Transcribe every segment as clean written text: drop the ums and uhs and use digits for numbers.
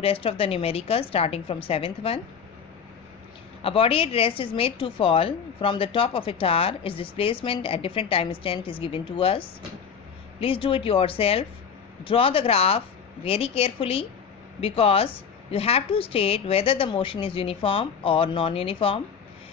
do rest of the numericals starting from 7th one. A body at rest is made to fall from the top of a tower. Its displacement at different time instant is given to us. Please do it yourself. Draw the graph very carefully because you have to state whether the motion is uniform or non-uniform.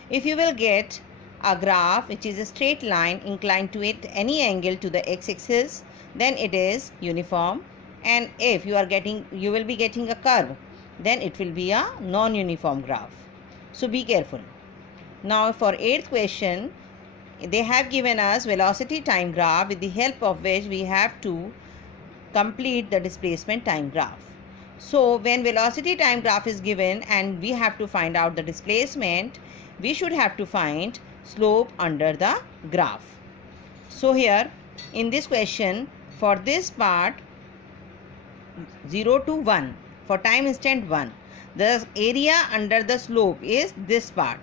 If you will get a graph which is a straight line inclined to at any angle to the x-axis, then it is uniform, and if you will be getting a curve, then it will be a non-uniform graph. So be careful. Now for 8th question, they have given us velocity time graph with the help of which we have to complete the displacement time graph. So when velocity time graph is given and we have to find out the displacement, we should have to find slope under the graph. So here in this question, for this part 0 to 1, for time instant 1, the area under the slope is this part,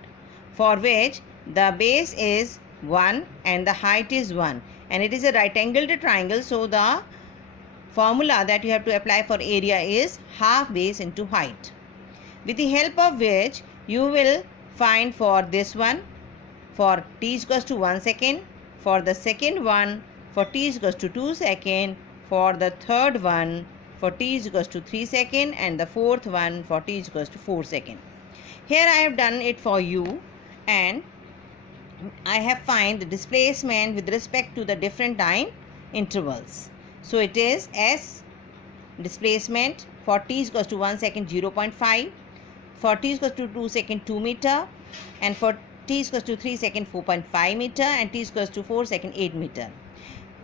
for which the base is 1 and the height is 1, and it is a right angled triangle, so the formula that you have to apply for area is half base into height, with the help of which you will find for this one for t is equals to 1 second, for the second one for t is equals to 2 second, for the third one for t is equals to 3 second, and the fourth one for t is equals to 4 second. Here I have done it for you, and I have find the displacement with respect to the different time intervals. So it is S displacement for t is equals to 1 second 0.5, for t is equals to 2 second 2 meter, and for t is equals to 3 second 4.5 meter, and t is equals to 4 second 8 meter.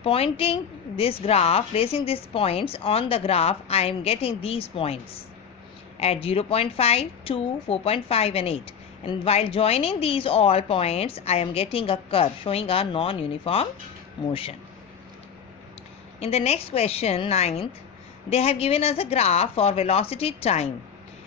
Pointing this graph, placing these points on the graph, I am getting these points at 0.5, 2, 4.5 and 8. And while joining these all points, I am getting a curve showing a non-uniform motion. In the next question, 9th, they have given us a graph for velocity time,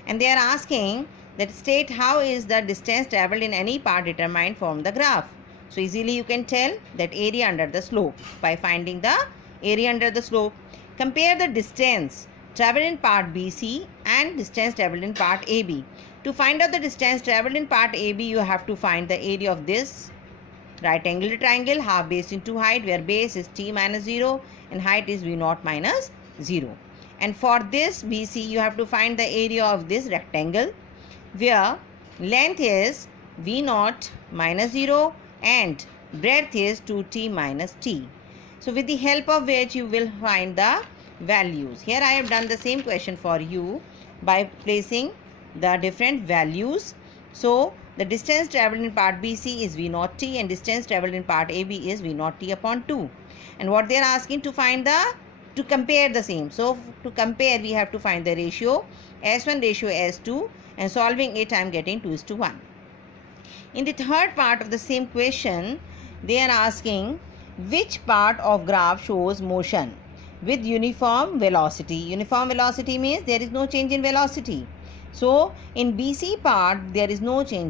and they are asking that state how is the distance travelled in any part determined from the graph. So easily you can tell that area under the slope by finding the area under the slope. Compare the distance travelled in part BC and distance travelled in part AB. To find out the distance travelled in part AB, you have to find the area of this right angled triangle, half base into height, where base is t minus 0 and height is v0 minus 0. And for this BC, you have to find the area of this rectangle, where length is v0 minus 0 and breadth is 2t minus t. So with the help of which you will find the values. Here I have done the same question for you by placing the different values. So the distance travelled in part BC is v0 t and distance travelled in part AB is v0 t upon 2. And what they are asking to find to compare the same. So to compare, we have to find the ratio S1 ratio S2, and solving it I am getting 2:1. In the third part of the same question, they are asking which part of graph shows motion with uniform velocity. Uniform velocity means there is no change in velocity. So in BC part, there is no change